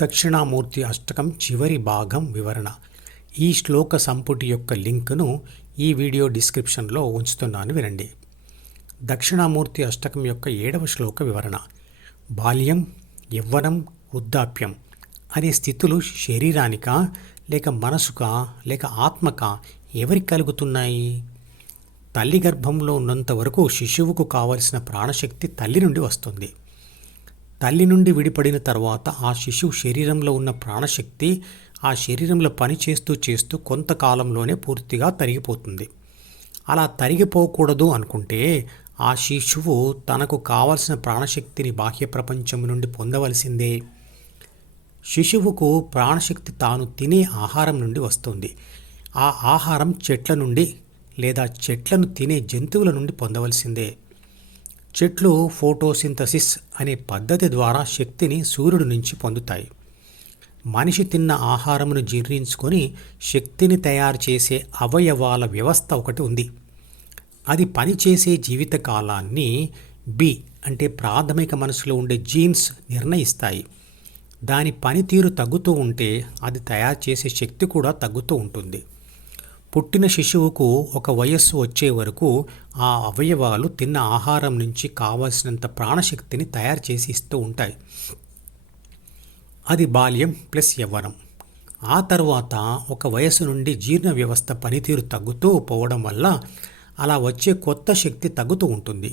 దక్షిణామూర్తి అష్టకం చివరి భాగం వివరణ. ఈ శ్లోక సంపుటి యొక్క లింకును ఈ వీడియో డిస్క్రిప్షన్లో ఉంచుతున్నాను, వినండి. దక్షిణామూర్తి అష్టకం యొక్క 7వ శ్లోక వివరణ. బాల్యం, యవ్వనం, వృద్ధాప్యం అనే స్థితులు శరీరానికా లేక మనసుకా లేక ఆత్మకా ఎవరికి కలుగుతున్నాయి? తల్లి గర్భంలో ఉన్నంత వరకు శిశువుకు కావలసిన ప్రాణశక్తి తల్లి నుండి వస్తుంది. తల్లి నుండి విడిపడిన తర్వాత ఆ శిశువు శరీరంలో ఉన్న ప్రాణశక్తి ఆ శరీరంలో పని చేస్తూ కొంతకాలంలోనే పూర్తిగా తరిగిపోతుంది. అలా తరిగిపోకూడదు అనుకుంటే ఆ శిశువు తనకు కావలసిన ప్రాణశక్తిని బాహ్య ప్రపంచం నుండి పొందవలసిందే. శిశువుకు ప్రాణశక్తి తాను తినే ఆహారం నుండి వస్తుంది. ఆ ఆహారం చెట్ల నుండి లేదా చెట్లను తినే జంతువుల నుండి పొందవలసిందే. చెట్లు ఫోటోసింథసిస్ అనే పద్ధతి ద్వారా శక్తిని సూర్యుడి నుంచి పొందుతాయి. మనిషి తిన్న ఆహారమును జీర్ణించుకొని శక్తిని తయారు చేసే అవయవాల వ్యవస్థ ఒకటి ఉంది. అది పనిచేసే జీవితకాలాన్ని బి అంటే ప్రాథమిక మనసులో ఉండే జీన్స్ నిర్ణయిస్తాయి. దాని పనితీరు తగ్గుతూ ఉంటే అది తయారు చేసే శక్తి కూడా తగ్గుతూ ఉంటుంది. పుట్టిన శిశువుకు ఒక వయస్సు వచ్చే వరకు ఆ అవయవాలు తిన్న ఆహారం నుంచి కావలసినంత ప్రాణశక్తిని తయారు చేసి ఇస్తూ ఉంటాయి. అది బాల్యం ప్లస్ యవ్వనం. ఆ తర్వాత ఒక వయస్సు నుండి జీర్ణ వ్యవస్థ పనితీరు తగ్గుతూ పోవడం వల్ల అలా వచ్చే కొత్త శక్తి తగ్గుతూ ఉంటుంది.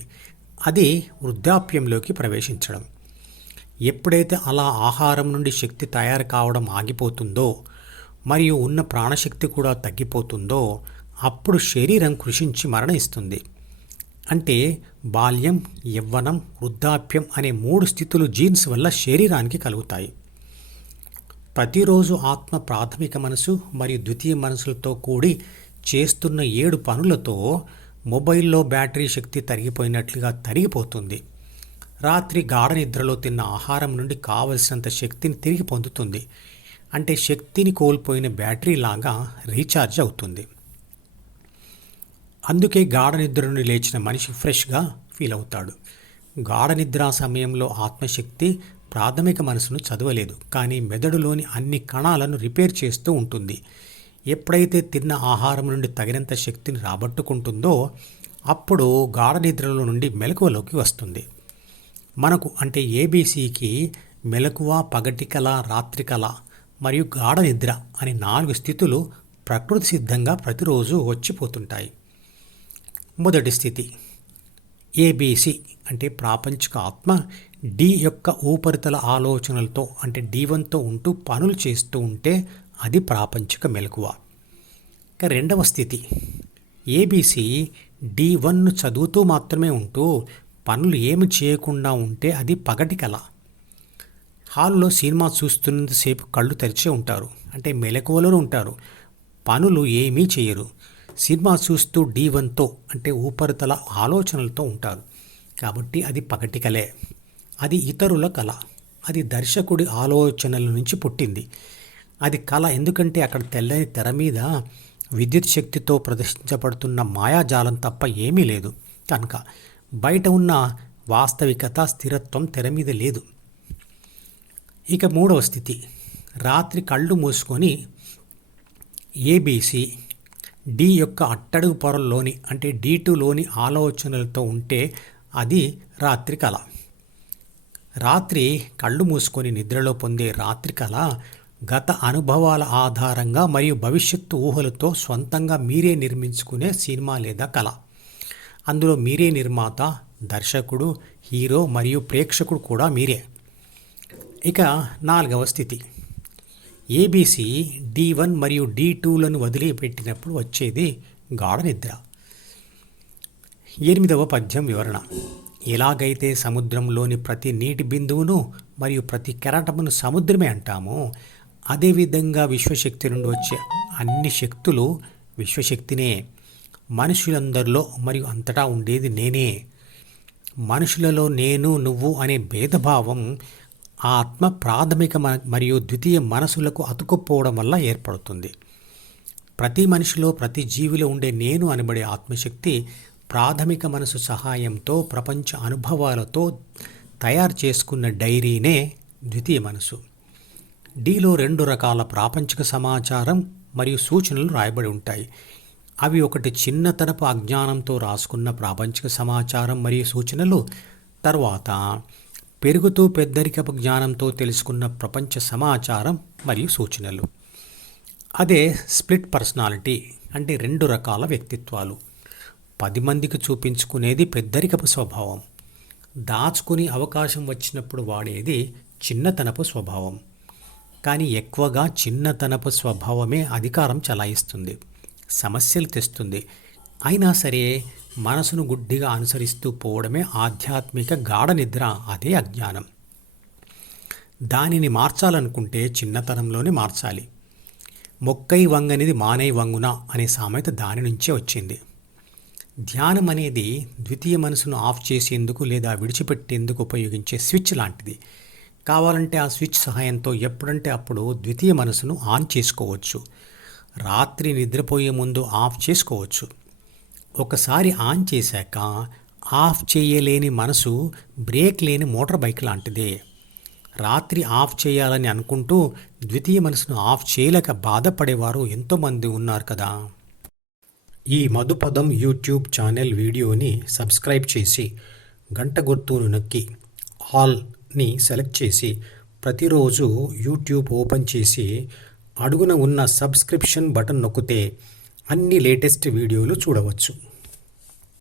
అది వృద్ధాప్యంలోకి ప్రవేశించడం. ఎప్పుడైతే అలా ఆహారం నుండి శక్తి తయారు కావడం ఆగిపోతుందో మరియు ఉన్న ప్రాణశక్తి కూడా తగ్గిపోతుందో అప్పుడు శరీరం కృషించి మరణిస్తుంది. అంటే బాల్యం, యవ్వనం, వృద్ధాప్యం అనే 3 స్థితులు జీన్స్ వల్ల శరీరానికి కలుగుతాయి. ప్రతిరోజు ఆత్మ ప్రాథమిక మనసు మరియు ద్వితీయ మనసులతో కూడి చేస్తున్న 7 పనులతో మొబైల్లో బ్యాటరీ శక్తి తరిగిపోయినట్లుగా తరిగిపోతుంది. రాత్రి గాఢ నిద్రలో తిన్న ఆహారం నుండి కావలసినంత శక్తిని తిరిగి పొందుతుంది. అంటే శక్తిని కోల్పోయిన బ్యాటరీ లాగా రీఛార్జ్ అవుతుంది. అందుకే గాఢ నిద్ర నుండి లేచిన మనిషి ఫ్రెష్గా ఫీల్ అవుతాడు. గాఢ నిద్ర సమయంలో ఆత్మశక్తి ప్రాథమిక మనసును చదవలేదు, కానీ మెదడులోని అన్ని కణాలను రిపేర్ చేస్తూ ఉంటుంది. ఎప్పుడైతే తిన్న ఆహారం నుండి తగినంత శక్తిని రాబట్టుకుంటుందో అప్పుడు గాఢ నిద్రలో నుండి మెలకువలోకి వస్తుంది. మనకు అంటే ఏబీసీకి మెలకువ, పగటి కల, రాత్రి కల మరియు గాఢ నిద్ర అనే 4 స్థితులు ప్రకృతి సిద్ధంగా ప్రతిరోజు వచ్చిపోతుంటాయి. మొదటి స్థితి ఏబీసీ అంటే ప్రాపంచిక ఆత్మ డి యొక్క ఉపరితల ఆలోచనలతో అంటే D1తో ఉంటూ పనులు చేస్తూ ఉంటే అది ప్రాపంచిక మెలకువ. ఇక రెండవ స్థితి ఏబీసీ D1ను చదువుతూ మాత్రమే ఉంటూ పనులు ఏమి చేయకుండా ఉంటే అది పగటి కల. హాల్లో సినిమా చూస్తున్నంతసేపు కళ్ళు తెరిచే ఉంటారు, అంటే మెలకువలో ఉంటారు, పనులు ఏమీ చేయరు. సినిమా చూస్తూ D1తో అంటే ఉపరితల ఆలోచనలతో ఉంటారు, కాబట్టి అది పగటి కలే. అది ఇతరుల కళ, అది దర్శకుడి ఆలోచనల నుంచి పుట్టింది. అది కళ ఎందుకంటే అక్కడ తెల్లని తెర మీద విద్యుత్ శక్తితో ప్రదర్శించబడుతున్న మాయాజాలం తప్ప ఏమీ లేదు కనుక బయట ఉన్న వాస్తవికత, స్థిరత్వం తెర మీద లేదు. ఇక మూడవ స్థితి రాత్రి కళ్ళు మూసుకొని ఏబీసీ డి యొక్క అట్టడుగు పొరల్లోని అంటే D2లోని ఆలోచనలతో ఉంటే అది రాత్రి కళ. రాత్రి కళ్ళు మూసుకొని నిద్రలో పొందే రాత్రి కళ గత అనుభవాల ఆధారంగా మరియు భవిష్యత్తు ఊహలతో స్వంతంగా మీరే నిర్మించుకునే సినిమా లేదా కళ. అందులో మీరే నిర్మాత, దర్శకుడు, హీరో మరియు ప్రేక్షకుడు కూడా మీరే. ఇక 4వ స్థితి ఏబీసీ D1 మరియు D2లను వదిలిపెట్టినప్పుడు వచ్చేది గాఢ నిద్ర. 8వ పద్యం వివరణ. ఎలాగైతే సముద్రంలోని ప్రతి నీటి బిందువును మరియు ప్రతి కెరటమును సముద్రమే అంటామో అదేవిధంగా విశ్వశక్తి నుండి వచ్చే అన్ని శక్తులు విశ్వశక్తినే. మనుషులందరిలో మరియు అంతటా ఉండేది నేనే. మనుషులలో నేను, నువ్వు అనే భేదభావం ఆత్మ ప్రాథమిక మరియు ద్వితీయ మనసులకు అతుక్కుపోవడం వల్ల ఏర్పడుతుంది. ప్రతి మనిషిలో, ప్రతి జీవిలో ఉండే నేను అనబడే ఆత్మశక్తి ప్రాథమిక మనసు సహాయంతో ప్రపంచ అనుభవాలతో తయారు చేసుకున్న డైరీనే ద్వితీయ మనసు. డీలో 2 రకాల ప్రాపంచిక సమాచారం మరియు సూచనలు రాయబడి ఉంటాయి. అవి ఒకటి చిన్నతనపు అజ్ఞానంతో రాసుకున్న ప్రాపంచిక సమాచారం మరియు సూచనలు, తర్వాత పెరుగుతూ పెద్దరికపు జ్ఞానంతో తెలుసుకున్న ప్రపంచ సమాచారం మరియు సూచనలు. అదే స్ప్లిట్ పర్సనాలిటీ అంటే 2 రకాల వ్యక్తిత్వాలు. 10 మందికి చూపించుకునేది పెద్దరికపు స్వభావం, దాచుకుని అవకాశం వచ్చినప్పుడు వాడేది చిన్నతనపు స్వభావం. కానీ ఎక్కువగా చిన్నతనపు స్వభావమే అధికారం చలాయిస్తుంది, సమస్యలు తెస్తుంది. అయినా సరే మనసును గుడ్డిగా అనుసరిస్తూ పోవడమే ఆధ్యాత్మిక గాఢ నిద్ర, అదే అజ్ఞానం. దానిని మార్చాలనుకుంటే చిన్నతనంలోనే మార్చాలి. మొక్కై వంగనిది మానై వంగున అనే సామెత దాని నుంచే వచ్చింది. ధ్యానం అనేది ద్వితీయ మనసును ఆఫ్ చేసేందుకు లేదా విడిచిపెట్టేందుకు ఉపయోగించే స్విచ్ లాంటిది. కావాలంటే ఆ స్విచ్ సహాయంతో ఎప్పుడంటే అప్పుడు ద్వితీయ మనసును ఆన్ చేసుకోవచ్చు. రాత్రి నిద్రపోయే ముందు ఆఫ్ చేసుకోవచ్చు. ఒకసారి ఆన్ చేశాక ఆఫ్ చేయలేని మనసు బ్రేక్ లేని మోటార్ బైక్ లాంటిదే. రాత్రి ఆఫ్ చేయాలని అనుకుంటూ ద్వితీయ మనసును ఆఫ్ చేయలేక బాధపడేవారు ఎంతోమంది ఉన్నారు కదా. ఈ మధుపదం యూట్యూబ్ ఛానల్ వీడియోని సబ్స్క్రైబ్ చేసి గంట గుర్తును నొక్కి ఆల్ని సెలెక్ట్ చేసి ప్రతిరోజు యూట్యూబ్ ఓపెన్ చేసి అడుగున ఉన్న సబ్స్క్రిప్షన్ బటన్ నొక్కితే అన్ని లేటెస్ట్ వీడియోలు చూడవచ్చు.